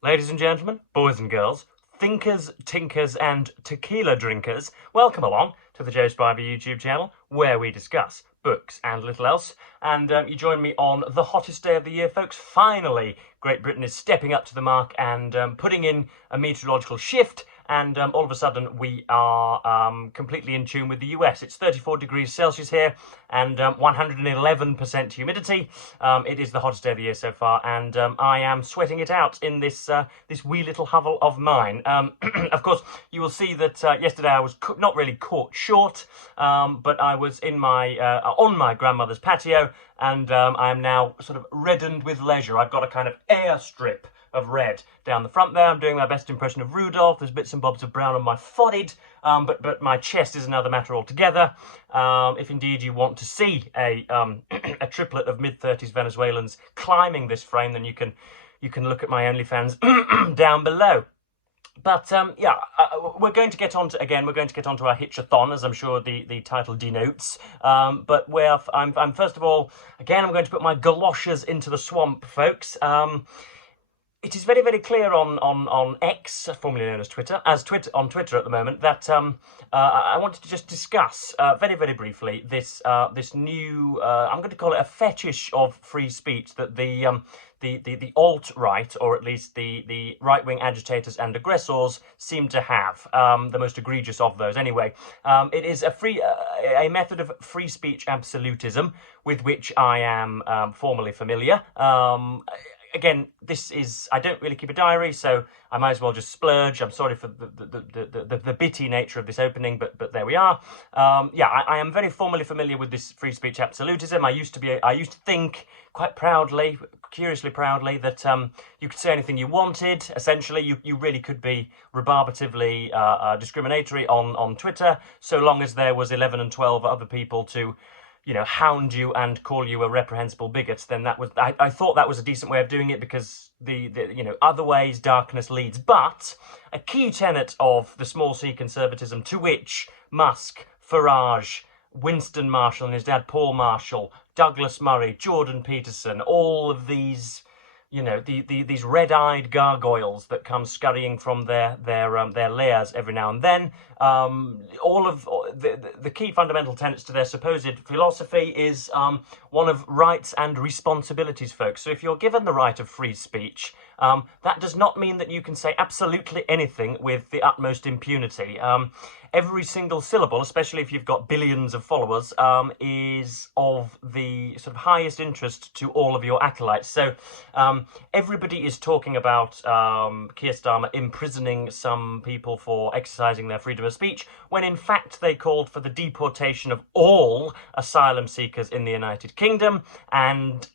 Ladies and gentlemen, boys and girls, thinkers, tinkers, and tequila drinkers, welcome along to the Joe Spivey YouTube channel, where we discuss books and little else. And you join me on the hottest day of the year, folks. Finally, Great Britain is stepping up to the mark and putting in a meteorological shift. And all of a sudden, we are completely in tune with the US. It's 34 degrees Celsius here and 111% humidity. It is the hottest day of the year so far, and I am sweating it out in this this wee little hovel of mine. Of course, you will see that yesterday I was not really caught short, but I was in my on my grandmother's patio, and I am now sort of reddened with leisure. I've got a kind of airstrip of red down the front there. I'm doing my best impression of Rudolph. There's bits and bobs of brown on my forehead, but my chest is another matter altogether. If indeed you want to see a a triplet of mid-30s Venezuelans climbing this frame, then you can look at my OnlyFans down below. But yeah, we're going to get on to we're going to get onto our Hitch-athon, as I'm sure the title denotes. But I'm first of all, again, I'm going to put my galoshes into the swamp, folks. It is very, very clear on X, formerly known as Twitter, on Twitter at the moment, that I wanted to just discuss very, very briefly this this new I'm going to call it a fetish of free speech that the alt-right, or at least the right-wing agitators and aggressors, seem to have. The most egregious of those, anyway. It is a method of free speech absolutism with which I am formally familiar. Again, I don't really keep a diary, so I might as well just splurge. I'm sorry for the bitty nature of this opening, but there we are. Yeah, I am very formally familiar with this free speech absolutism. I used to think quite proudly, curiously proudly, that you could say anything you wanted. Essentially, you really could be rebarbatively discriminatory on Twitter, so long as there was 11 and 12 other people to hound you and call you a reprehensible bigot. Then I thought that was a decent way of doing it, because the other ways darkness leads. But a key tenet of the small c conservatism, to which Musk, Farage, Winston Marshall and his dad Paul Marshall, Douglas Murray, Jordan Peterson, all of these these red-eyed gargoyles that come scurrying from their lairs every now and then. All of the key fundamental tenets to their supposed philosophy is one of rights and responsibilities, folks. So if you're given the right of free speech, that does not mean that you can say absolutely anything with the utmost impunity. Every single syllable, especially if you've got billions of followers, is of the sort of highest interest to all of your acolytes. So everybody is talking about Keir Starmer imprisoning some people for exercising their freedom of speech, when in fact they called for the deportation of all asylum seekers in the United Kingdom, and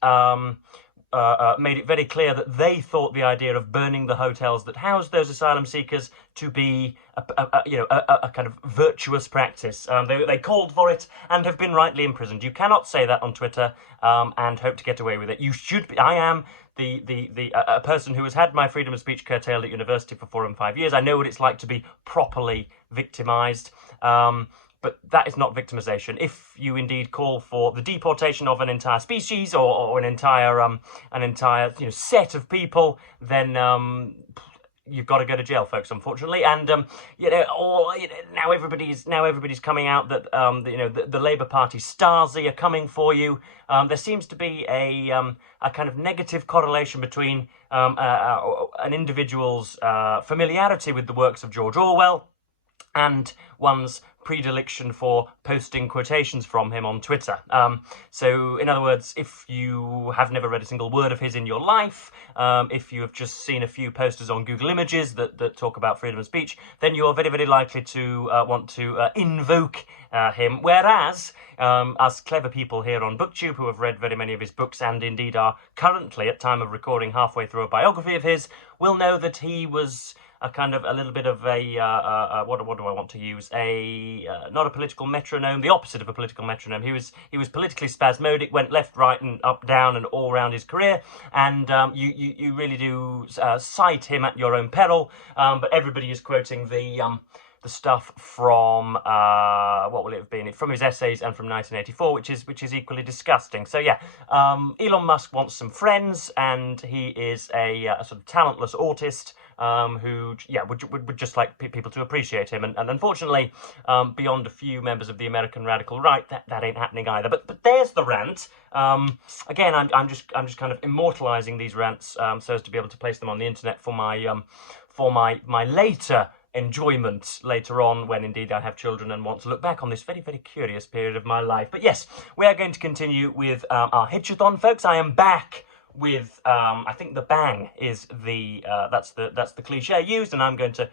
made it very clear that they thought the idea of burning the hotels that housed those asylum seekers to be a kind of virtuous practice. They called for it and have been rightly imprisoned. You cannot say that on Twitter and hope to get away with it. You should be. I am a person who has had my freedom of speech curtailed at university for 4 and 5 years. I know what it's like to be properly victimised. But that is not victimization. If you indeed call for the deportation of an entire species or an entire set of people, then you've got to go to jail, folks. Unfortunately, and now everybody's coming out that the Labour Party Stasi are coming for you. There seems to be a kind of negative correlation between an individual's familiarity with the works of George Orwell and one's predilection for posting quotations from him on Twitter. So, in other words, if you have never read a single word of his in your life, if you have just seen a few posters on Google Images that talk about freedom of speech, then you're very, very likely to want to invoke him. Whereas, us clever people here on BookTube, who have read very many of his books and indeed are currently, at time of recording, halfway through a biography of his, will know that he was a kind of a little bit of a what do I want to use? Not a political metronome, the opposite of a political metronome. He was politically spasmodic, went left, right, and up, down, and all around his career. And you really do cite him at your own peril. But everybody is quoting the the stuff from what will it have been? From his essays and from 1984, which is equally disgusting. So yeah, Elon Musk wants some friends, and he is a sort of talentless autist who would just like people to appreciate him. And unfortunately, beyond a few members of the American radical right, that ain't happening either. But there's the rant. Again, I'm just kind of immortalising these rants so as to be able to place them on the internet for my later enjoyment later on, when indeed I have children and want to look back on this very, very curious period of my life. But yes, we are going to continue with our Hitch-athon, folks. I am back with I think the bang is the that's the cliche used, and I'm going to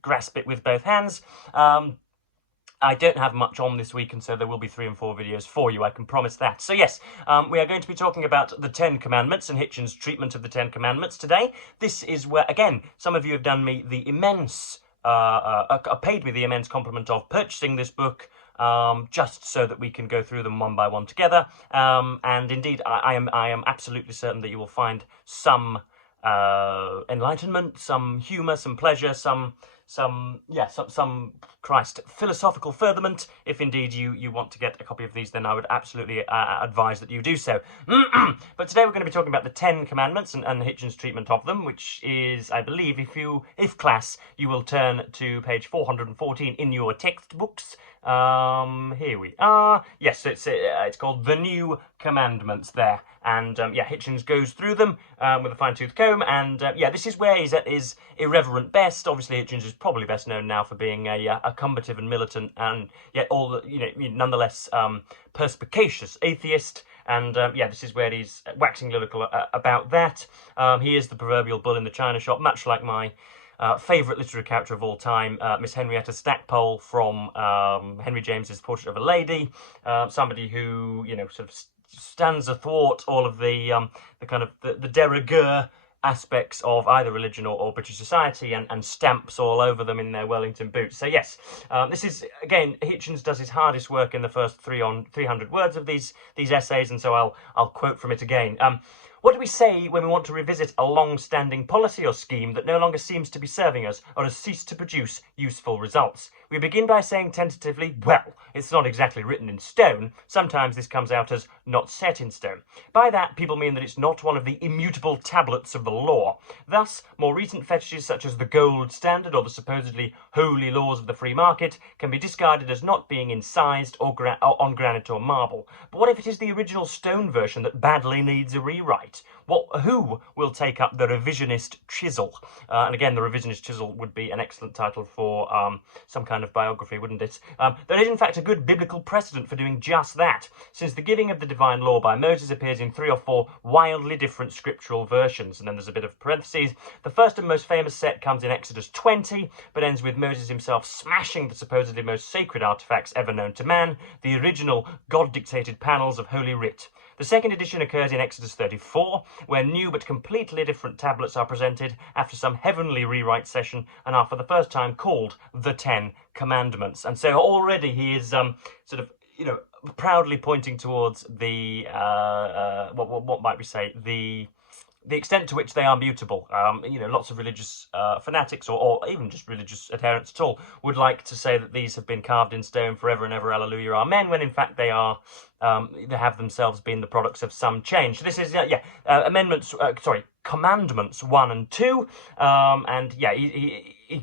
grasp it with both hands. I don't have much on this week, and so there will be 3 and 4 videos for you, I can promise that. So yes, we are going to be talking about the 10 Commandments and Hitchin's treatment of the 10 Commandments today. This is where, again, some of you have done me the immense, paid me the immense compliment of purchasing this book, just so that we can go through them one by one together. And indeed, I am absolutely certain that you will find some enlightenment, some humour, some pleasure, some philosophical furtherment. If indeed you want to get a copy of these, then I would absolutely advise that you do so. But today we're going to be talking about the 10 Commandments and Hitchin's treatment of them, which is, I believe, if class, you will turn to page 414 in your textbooks. Here we are. Yes, so it's called The New Commandments there. And Hitchens goes through them with a fine-tooth comb, and this is where he's at his irreverent best. Obviously, Hitchens is probably best known now for being a combative and militant, and yet nonetheless perspicacious atheist. And this is where he's waxing lyrical about that. He is the proverbial bull in the china shop, much like my favourite literary character of all time, Miss Henrietta Stackpole from Henry James's Portrait of a Lady, somebody who sort of stands athwart all of the kind of the de rigueur aspects of either religion or British society, and stamps all over them in their Wellington boots. So yes, this is, again, Hitchens does his hardest work in the first 300 words of these essays, and so I'll quote from it again. What do we say when we want to revisit a long-standing policy or scheme that no longer seems to be serving us or has ceased to produce useful results? We begin by saying tentatively, well, it's not exactly written in stone. Sometimes this comes out as not set in stone. By that, people mean that it's not one of the immutable tablets of the law. Thus, more recent fetishes such as the gold standard or the supposedly holy laws of the free market can be discarded as not being incised or on granite or marble. But what if it is the original stone version that badly needs a rewrite? Who will take up the revisionist chisel? And again, the revisionist chisel would be an excellent title for some kind of biography, wouldn't it? There is, in fact, a good biblical precedent for doing just that, since the giving of the divine law by Moses appears in 3 or 4 wildly different scriptural versions. And then there's a bit of parentheses. The first and most famous set comes in Exodus 20, but ends with Moses himself smashing the supposedly most sacred artifacts ever known to man, the original God-dictated panels of Holy Writ. The second edition occurs in Exodus 34, where new but completely different tablets are presented after some heavenly rewrite session and are for the first time called the 10 Commandments. And so already he is proudly pointing towards the what might we say, the extent to which they are mutable. Lots of religious fanatics or even just religious adherents at all would like to say that these have been carved in stone forever and ever, hallelujah, amen, when in fact they are, they have themselves been the products of some change. This is, Commandments 1 and 2,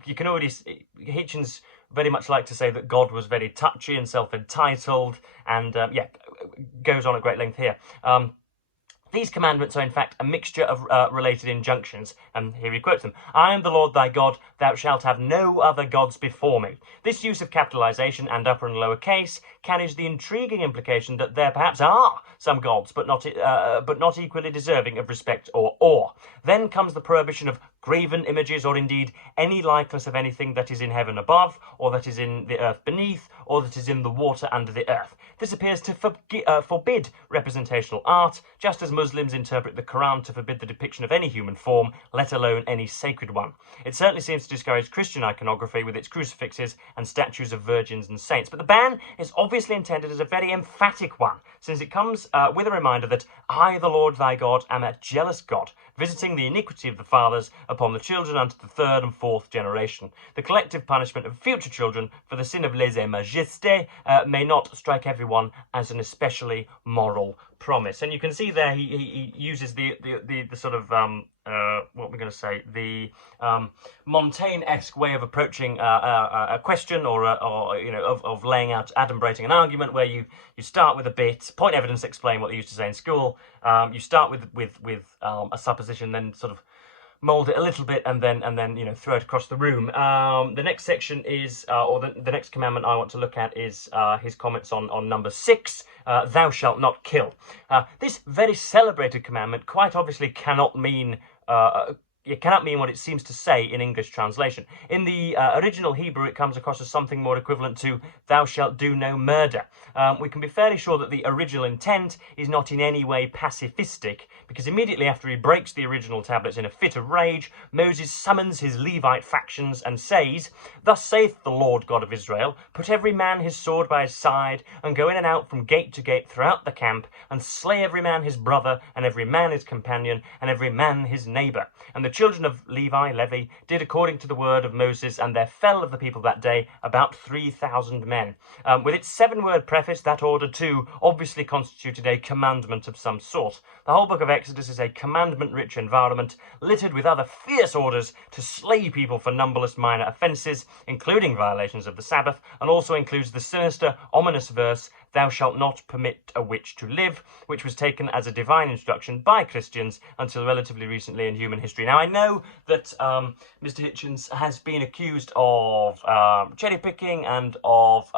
you can already, Hitchens very much like to say that God was very touchy and self-entitled, and goes on at great length here. These commandments are in fact a mixture of related injunctions, and here he quotes them. I am the Lord thy God, thou shalt have no other gods before me. This use of capitalization and upper and lower case carries the intriguing implication that there perhaps are some gods, but not equally deserving of respect or awe. Then comes the prohibition of graven images, or indeed any likeness of anything that is in heaven above, or that is in the earth beneath, or that is in the water under the earth. This appears to forbid representational art, just as Muslims interpret the Quran to forbid the depiction of any human form, let alone any sacred one. It certainly seems to discourage Christian iconography with its crucifixes and statues of virgins and saints. But the ban is obvious obviously intended as a very emphatic one, since it comes with a reminder that I, the Lord thy God, am a jealous God, visiting the iniquity of the fathers upon the children unto the third and fourth generation. The collective punishment of future children for the sin of lèse-majesté may not strike everyone as an especially moral promise. And you can see there he uses the sort of what we're going to say, the Montaigne-esque way of approaching a question or of laying out, adumbrating an argument, where you start with a bit, point evidence, explain what they used to say in school. You start with a supposition, then sort of mold it a little bit, and then throw it across the room. The next section is, or the next commandment I want to look at is his comments on number 6, thou shalt not kill. This very celebrated commandment quite obviously cannot mean it cannot mean what it seems to say in English translation. In the original Hebrew, it comes across as something more equivalent to thou shalt do no murder. We can be fairly sure that the original intent is not in any way pacifistic, because immediately after he breaks the original tablets in a fit of rage, Moses summons his Levite factions and says, thus saith the Lord God of Israel, put every man his sword by his side, and go in and out from gate to gate throughout the camp, and slay every man his brother, and every man his companion, and every man his neighbour. And the children of Levi did according to the word of Moses, and there fell of the people that day about 3,000 men. With its 7-word preface, that order too obviously constituted a commandment of some sort. The whole book of Exodus is a commandment-rich environment, littered with other fierce orders to slay people for numberless minor offences, including violations of the Sabbath, and also includes the sinister, ominous verse, thou shalt not permit a witch to live, which was taken as a divine instruction by Christians until relatively recently in human history. Now, I know that Mr. Hitchens has been accused of cherry-picking and of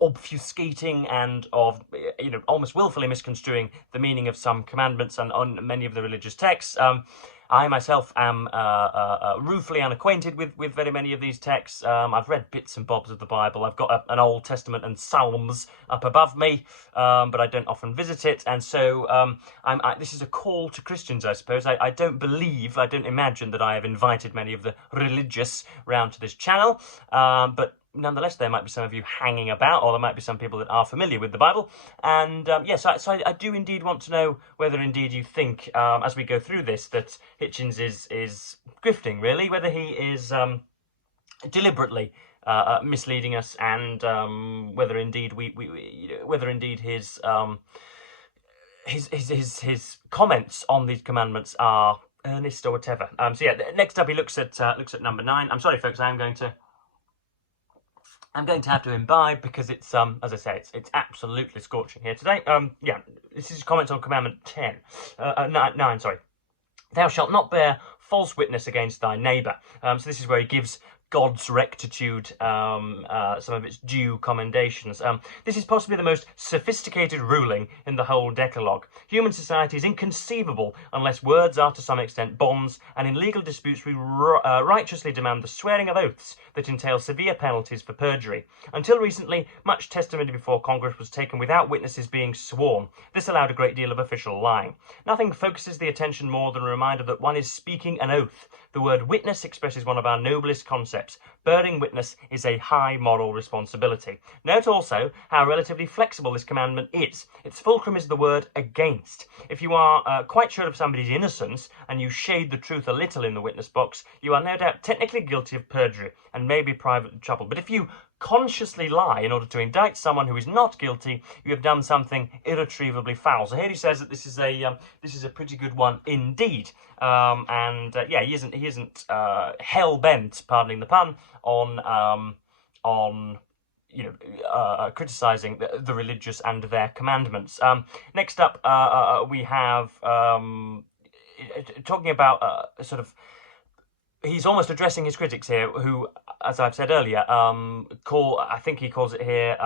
obfuscating and of, almost willfully misconstruing the meaning of some commandments and on many of the religious texts. I myself am ruefully unacquainted with very many of these texts. I've read bits and bobs of the Bible. I've got an Old Testament and Psalms up above me, but I don't often visit it. And so this is a call to Christians, I suppose. I don't imagine that I have invited many of the religious round to this channel, but nonetheless, there might be some of you hanging about, or there might be some people that are familiar with the Bible. And yes, so I do indeed want to know whether indeed you think, as we go through this, that Hitchens is grifting, really, whether he is deliberately misleading us, and whether indeed whether indeed his comments on these commandments are earnest or whatever. So yeah, next up he looks at number 9. I'm sorry, folks, I'm going to have to imbibe because it's, as I say, it's absolutely scorching here today. Yeah, this is comments on commandment 9, sorry. Thou shalt not bear false witness against thy neighbour. So this is where he gives God's rectitude some of its due commendations. This is possibly the most sophisticated ruling in the whole Decalogue. Human society is inconceivable unless words are to some extent bonds, and in legal disputes we righteously demand the swearing of oaths that entail severe penalties for perjury. Until recently, much testimony before Congress was taken without witnesses being sworn. This allowed a great deal of official lying. Nothing focuses the attention more than a reminder that one is speaking an oath. The word witness expresses one of our noblest concepts. Bearing witness is a high moral responsibility. Note also how relatively flexible this commandment is. Its fulcrum is the word against. If you are quite sure of somebody's innocence and you shade the truth a little in the witness box, you are no doubt technically guilty of perjury and may be privately troubled. But if you consciously lie in order to indict someone who is not guilty, you have done something irretrievably foul. So here he says that this is a pretty good one indeed. Yeah, he isn't hell bent, pardoning the pun, on criticising the religious and their commandments. Next up, we have talking about sort of. He's almost addressing his critics here, who, as I've said earlier, I think he calls it here,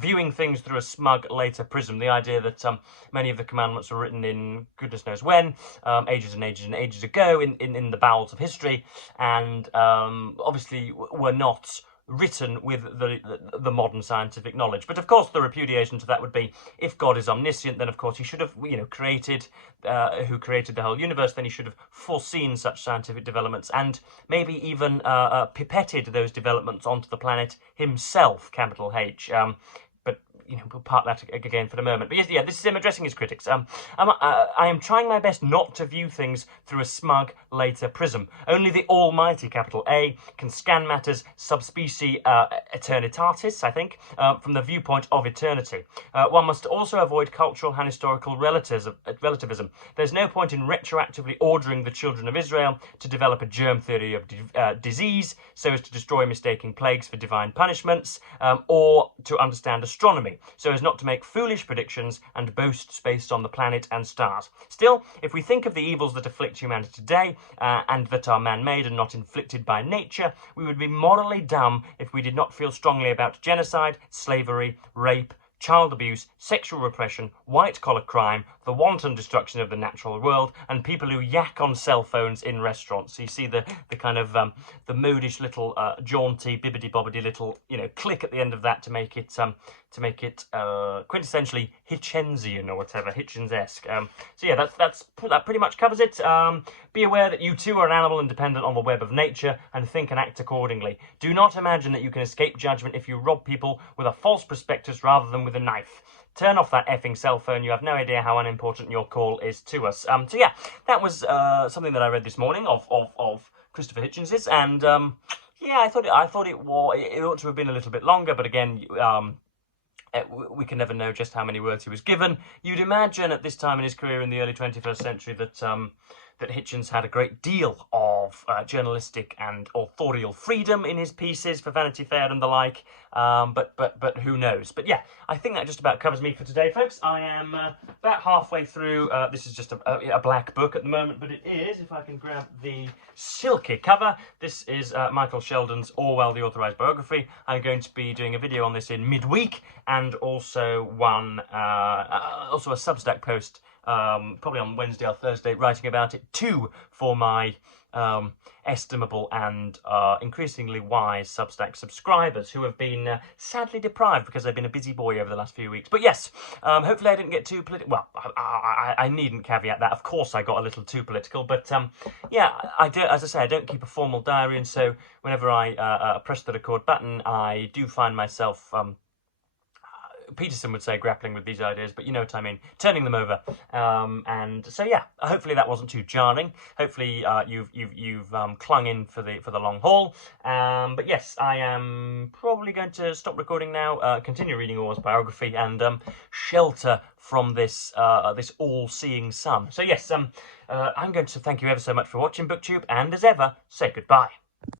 viewing things through a smug later prism. The idea that many of the commandments were written in goodness knows when, ages and ages and ages ago, in the bowels of history, and obviously were not written with the modern scientific knowledge. But of course, the repudiation to that would be, if God is omniscient, then of course he should have, created, who created the whole universe, then he should have foreseen such scientific developments and maybe even pipetted those developments onto the planet himself, capital H. But we'll park that again for the moment. But yes, this is him addressing his critics. I am trying my best not to view things through a smug later prism. Only the almighty, capital A, can scan matters subspecie eternitatis, I think, from the viewpoint of eternity. One must also avoid cultural and historical relativism. There's no point in retroactively ordering the children of Israel to develop a germ theory of disease so as to destroy mistaking plagues for divine punishments, or to understand astronomy so as not to make foolish predictions and boasts based on the planet and stars. Still, if we think of the evils that afflict humanity today, and that are man-made and not inflicted by nature, we would be morally dumb if we did not feel strongly about genocide, slavery, rape, child abuse, sexual repression, white-collar crime, the wanton destruction of the natural world, and people who yak on cell phones in restaurants. So you see the kind of the modish little jaunty, bibbidi-bobbidi little click at the end of that to make it quintessentially Hitchensian or whatever, Hitchens-esque. So yeah, that pretty much covers it. Be aware that you too are an animal independent on the web of nature, and think and act accordingly. Do not imagine that you can escape judgment if you rob people with a false prospectus rather than with a knife. Turn off that effing cell phone. You have no idea how unimportant your call is to us. So yeah, that was something that I read this morning of Christopher Hitchens's, and yeah, I thought it ought to have been a little bit longer, but again, we can never know just how many words he was given. You'd imagine at this time in his career in the early 21st century that Hitchens had a great deal of journalistic and authorial freedom in his pieces for Vanity Fair and the like, but who knows? But yeah, I think that just about covers me for today, folks. I am about halfway through. This is just a black book at the moment, but it is, if I can grab the silky cover, this is Michael Sheldon's Orwell, the Authorised Biography. I'm going to be doing a video on this in midweek, and also also a Substack post, probably on Wednesday or Thursday, writing about it too, for my estimable and increasingly wise Substack subscribers who have been sadly deprived because I've been a busy boy over the last few weeks. But yes, hopefully I didn't get too political. Well, I needn't caveat that. Of course I got a little too political, but yeah, as I say, I don't keep a formal diary, and so whenever I press the record button, I do find myself Peterson would say grappling with these ideas, but you know what I mean, turning them over. And so yeah, hopefully that wasn't too jarring. Hopefully you've clung in for the long haul. But yes, I am probably going to stop recording now, continue reading Orwell's biography, and shelter from this this all-seeing sun. So yes, I'm going to thank you ever so much for watching BookTube, and as ever, say goodbye.